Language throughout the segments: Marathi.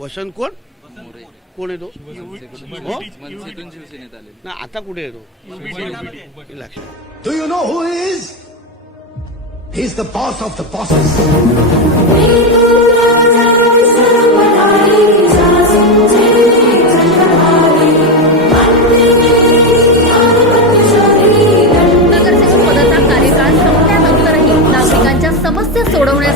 वसंत कोण? कोण येतो? हो? मनसेतून शिवसेनेत आले ना आता कुठे येतो? लक्षात Do you know who he is? He's the boss of the bosses. नगरसेवक पदाचा कार्यकाळ संपल्यानंतरही नागरिकांच्या समस्या सोडवण्यासाठी मोरे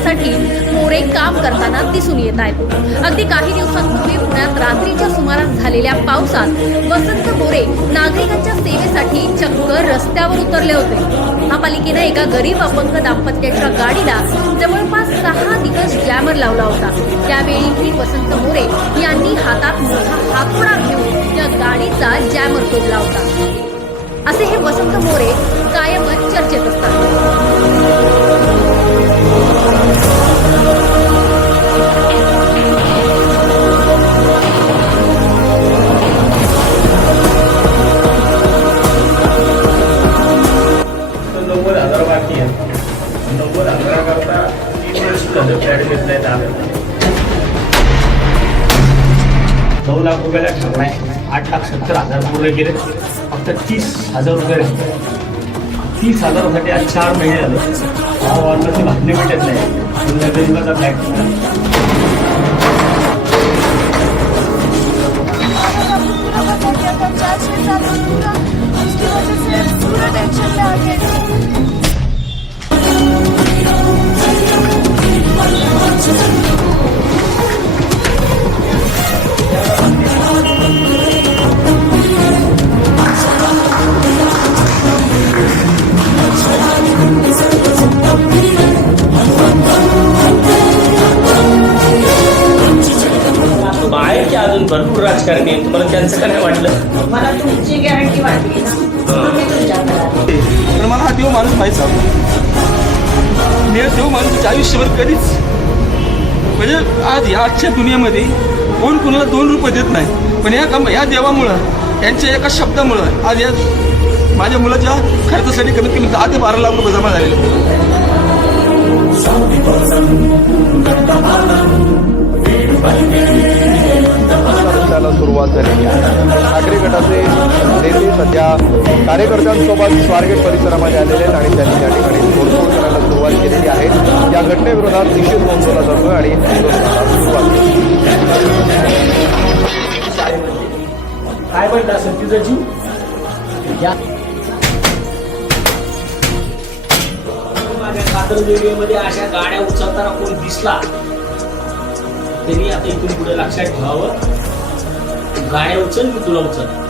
काम करताना दिसून येत आहेत. अगदी काही दिवसांपूर्वी पुण्यात रात्रीच्या सुमारास झालेल्या पावसात वसंत मोरे नागरिकांच्या सेवेसाठी चक्क रस्त्यावर उतरले होते. महापालिकेनं एका गरीब अपंग दाम्पत्याच्या गाडीला जवळपास सहा दिवस जॅमर लावला होता. त्यावेळीही वसंत मोरे यांनी हातात मोठा हातोडा घेऊन या गाडीचा जॅमर तोडला होता. असे हे वसंत मोरे कायमच चर्चेत असतात. नव्वद हजाराकरता तीन वर्ष झालं फ्लॅट घेतलाय दादा नऊ लाख रुपयाला ठरलाय आठ लाख सत्तर हजार पूर्ण केले. फक्त तीस हजार रुपये राहिले. तीस हजारासाठी आज चार महिने झाले. हा वॉर्नरची भांडणे भेटत नाही. नगरिंगाचा फ्लॅट उसकी वजह अजून भरपूर राजकारणी आहेत. तुम्हाला त्यांचं काय वाटलं? मला तुमची गॅरंटी वाटली ना. म्हणून मी तुमच्याकडे आले. पण मला हा देव माणूस माहीत मी हा देव माणूस आयुष्यभर कधीच म्हणजे आज या आजच्या दुनियामध्ये कोण कुणाला दोन रुपये देत नाही. पण या काम या देवामुळं यांच्या एका शब्दामुळं आज या माझ्या मुलाच्या खर्चासाठी कमीत कमी दहा ते बारा लाख रुपये जमा झालेले सुरुवात झालेली आहे. ठाकरे गटाचे नेते सध्या कार्यकर्त्यांसोबत स्वारगेट परिसरामध्ये आलेले आहेत आणि त्यांनी या ठिकाणी तोडफोड करायला सुरुवात केलेली आहे. या घटनेविरोधात निषेध नोंदवला जातोय आणि आंदोलनाला सुरुवात काय म्हणता असेल तिचं जीव या. माझ्या कातर अशा गाड्या उचलताना कोण दिसला? त्यांनी आता इथून पुढे लक्षात ठेवावं. गाड्या उचल मी तुला उचल